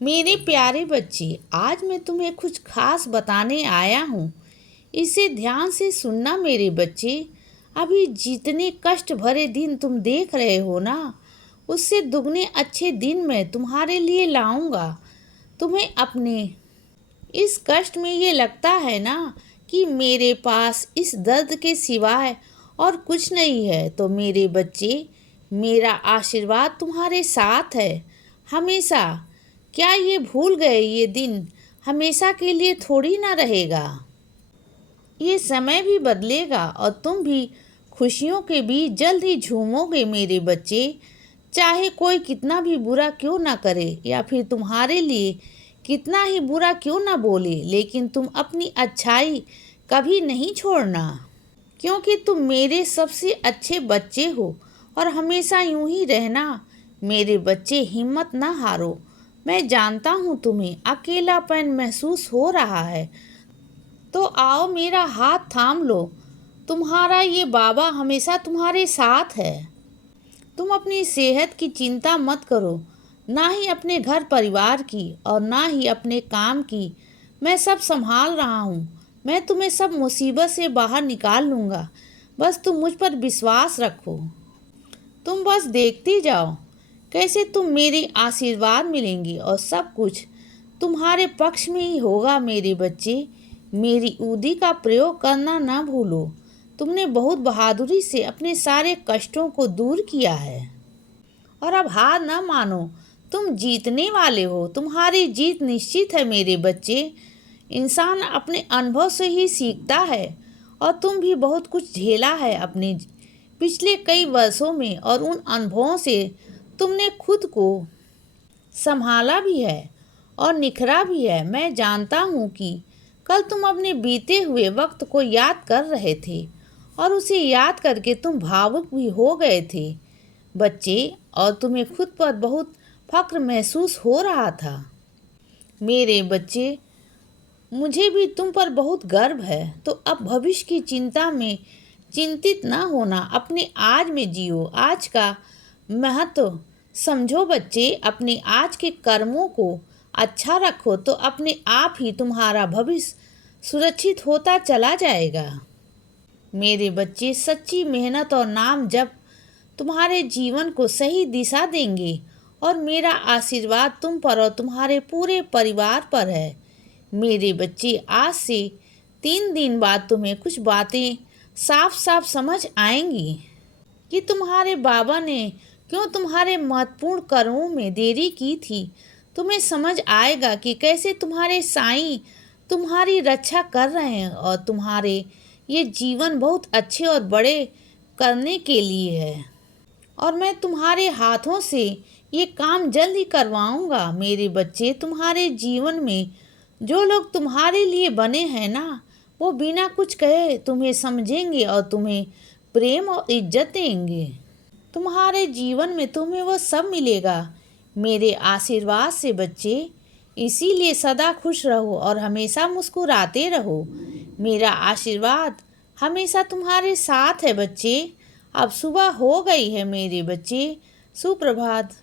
मेरे प्यारे बच्चे, आज मैं तुम्हें कुछ खास बताने आया हूँ। इसे ध्यान से सुनना मेरे बच्चे। अभी जितने कष्ट भरे दिन तुम देख रहे हो ना, उससे दुगने अच्छे दिन मैं तुम्हारे लिए लाऊंगा। तुम्हें अपने इस कष्ट में ये लगता है ना कि मेरे पास इस दर्द के सिवाय और कुछ नहीं है, तो मेरे बच्चे, मेरा आशीर्वाद तुम्हारे साथ है हमेशा। क्या ये भूल गए, ये दिन हमेशा के लिए थोड़ी ना रहेगा। ये समय भी बदलेगा और तुम भी खुशियों के बीच जल्द ही झूमोगे मेरे बच्चे। चाहे कोई कितना भी बुरा क्यों ना करे या फिर तुम्हारे लिए कितना ही बुरा क्यों ना बोले, लेकिन तुम अपनी अच्छाई कभी नहीं छोड़ना, क्योंकि तुम मेरे सबसे अच्छे बच्चे हो और हमेशा यूं ही रहना। मेरे बच्चे, हिम्मत ना हारो। मैं जानता हूँ तुम्हें अकेलापन महसूस हो रहा है, तो आओ मेरा हाथ थाम लो। तुम्हारा ये बाबा हमेशा तुम्हारे साथ है। तुम अपनी सेहत की चिंता मत करो, ना ही अपने घर परिवार की और ना ही अपने काम की। मैं सब संभाल रहा हूँ। मैं तुम्हें सब मुसीबत से बाहर निकाल लूँगा। बस तुम मुझ पर विश्वास रखो। तुम बस देखती जाओ कैसे तुम मेरे आशीर्वाद मिलेंगी और सब कुछ तुम्हारे पक्ष में ही होगा मेरे बच्चे। मेरी उदी का प्रयोग करना ना भूलो। तुमने बहुत बहादुरी से अपने सारे कष्टों को दूर किया है और अब हार न मानो। तुम जीतने वाले हो। तुम्हारी जीत निश्चित है मेरे बच्चे। इंसान अपने अनुभव से ही सीखता है और तुम भी बहुत कुछ झेला है अपने पिछले कई वर्षों में, और उन अनुभवों से तुमने खुद को संभाला भी है और निखरा भी है। मैं जानता हूँ कि कल तुम अपने बीते हुए वक्त को याद कर रहे थे और उसे याद करके तुम भावुक भी हो गए थे बच्चे, और तुम्हें खुद पर बहुत फक्र महसूस हो रहा था। मेरे बच्चे, मुझे भी तुम पर बहुत गर्व है। तो अब भविष्य की चिंता में चिंतित ना होना, अपने आज में जियो। आज का महत्व समझो बच्चे। अपने आज के कर्मों को अच्छा रखो तो अपने आप ही तुम्हारा भविष्य सुरक्षित होता चला जाएगा। मेरे बच्चे, सच्ची मेहनत और नाम जप तुम्हारे जीवन को सही दिशा देंगे और मेरा आशीर्वाद तुम पर और तुम्हारे पूरे परिवार पर है। मेरे बच्चे, आज से 3 दिन बाद तुम्हें कुछ बातें साफ साफ समझ आएंगी कि तुम्हारे बाबा ने क्यों तुम्हारे महत्वपूर्ण कर्मों में देरी की थी। तुम्हें समझ आएगा कि कैसे तुम्हारे साईं तुम्हारी रक्षा कर रहे हैं और तुम्हारे ये जीवन बहुत अच्छे और बड़े करने के लिए है, और मैं तुम्हारे हाथों से ये काम जल्द ही करवाऊंगा। मेरे बच्चे, तुम्हारे जीवन में जो लोग तुम्हारे लिए बने हैं ना, वो बिना कुछ कहे तुम्हें समझेंगे और तुम्हें प्रेम और इज्जत देंगे। तुम्हारे जीवन में तुम्हें वो सब मिलेगा मेरे आशीर्वाद से बच्चे। इसीलिए सदा खुश रहो और हमेशा मुस्कुराते रहो। मेरा आशीर्वाद हमेशा तुम्हारे साथ है बच्चे। अब सुबह हो गई है मेरे बच्चे। सुप्रभात।